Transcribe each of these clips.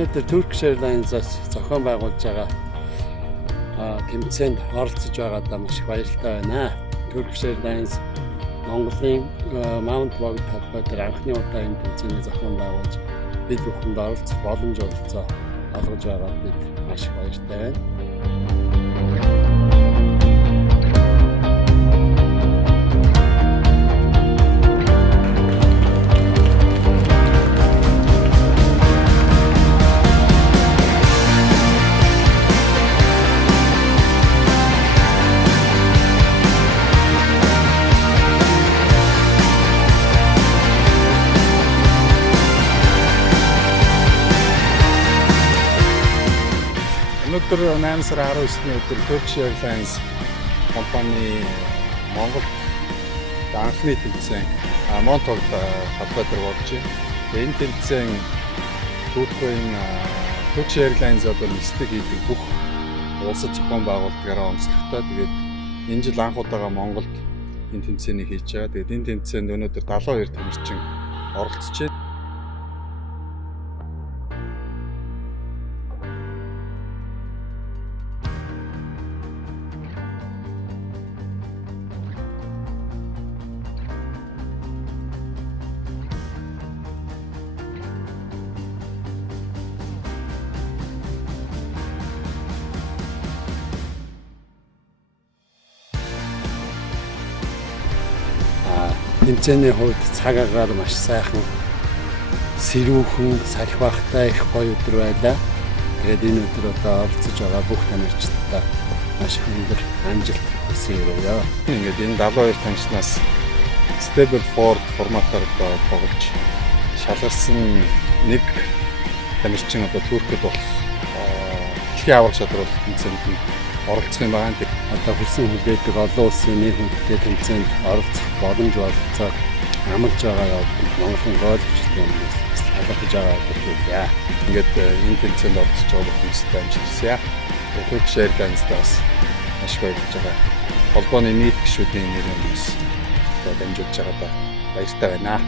Өнөөдөр Turkish Airlines-аас зохион байгуулж байгаа тэмцээнд оролцож байгаадаа маш их баяртай байна. Turkish Airlines Монголын Mount Bogd талбай дээр анхны удаа энэ тэмцээний зохион байгуулж бид бүхэнд оролцох боломж олгож байгаад бид маш их баяртай байна. Өнөөдөр 8 сарын 19-ний өдөр Turkish Airlines компани Монголд анхны тэмцээн Mount Bogd талбай дээр болж байна. Энэ тэмцээн Turkish Airlines одоо нислэг хийдэг бүх улсад зохион байгуулалтаараа онцлогтой. Тэгээд энэ жил анх удаага Монголд энэ тэмцээнийг хийж байгаа. Тэгээд энэ тэмцээнд өнөөдөр 72 тамирчин оролцож байна. Тэмцээний хувьд цаг агаар маш сайхан сэрүүхэн салхивахтай их гоё өдөр байлаа. Тэгээд энэ өдөр одоо оролцож байгаа бүх тамирчидаа маш их өндөр амжилт хүсье. Ингээд энэ 72 тамирчнаас Stable Ford форматаар одоо тоглож шалгарсан нэг тамирчин одоо Туркид болох дэлхийн аварга шалралт тэмцээнд оролцох юм байна. Одоо хүссэн хүлээдэг олон улсын нэг хүнтэй тэмцээнд оролцох боломж олгоцоо амлаж байгаа Монголын гольфчдын талархаж байгаа хэлээ. Ингээд энэ тэмцээнд оролцож байгаа хүмүүстээ амжилт хүсье. Turkish Airlines-аас маш баярлж байгаа. Холбооны нийт гишүүдийн нэрнээс дамжуулж байгаадаа баяртай байна.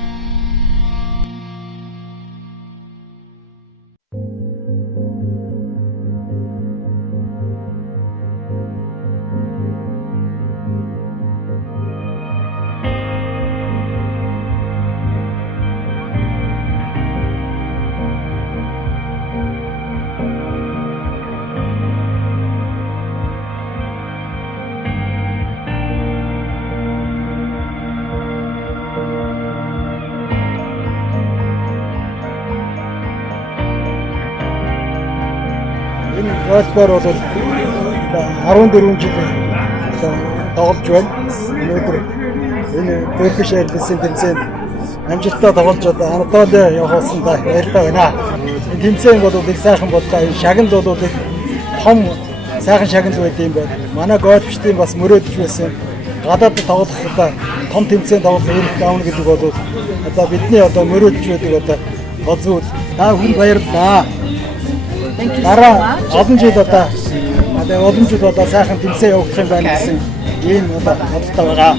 Энэ гольфор бол 14 жил тоглож байна. Өнөөдөр энэ Turkish Airlines-ийн тэмцээнд амжилттай тоглож Анатолиа явуулсан та баяртай байна. Энэ тэмцээн бол их сайхан боллоо. Энэ шагнал бол их том сайхан шагнал байд юм байна. Манай гольфчдын бас мөрөөдөж байсан гадаад тоглоход том тэмцээнд тоглох эрх авна гэдэг бол одоо бидний одоо мөрөөдөж байдаг одоо гол зүйл. Та хүн баярлалаа. Дараа олон жил одоо сайхан тэмцээн явуулах юм байна гэсэн ийм бодолтой байгаа.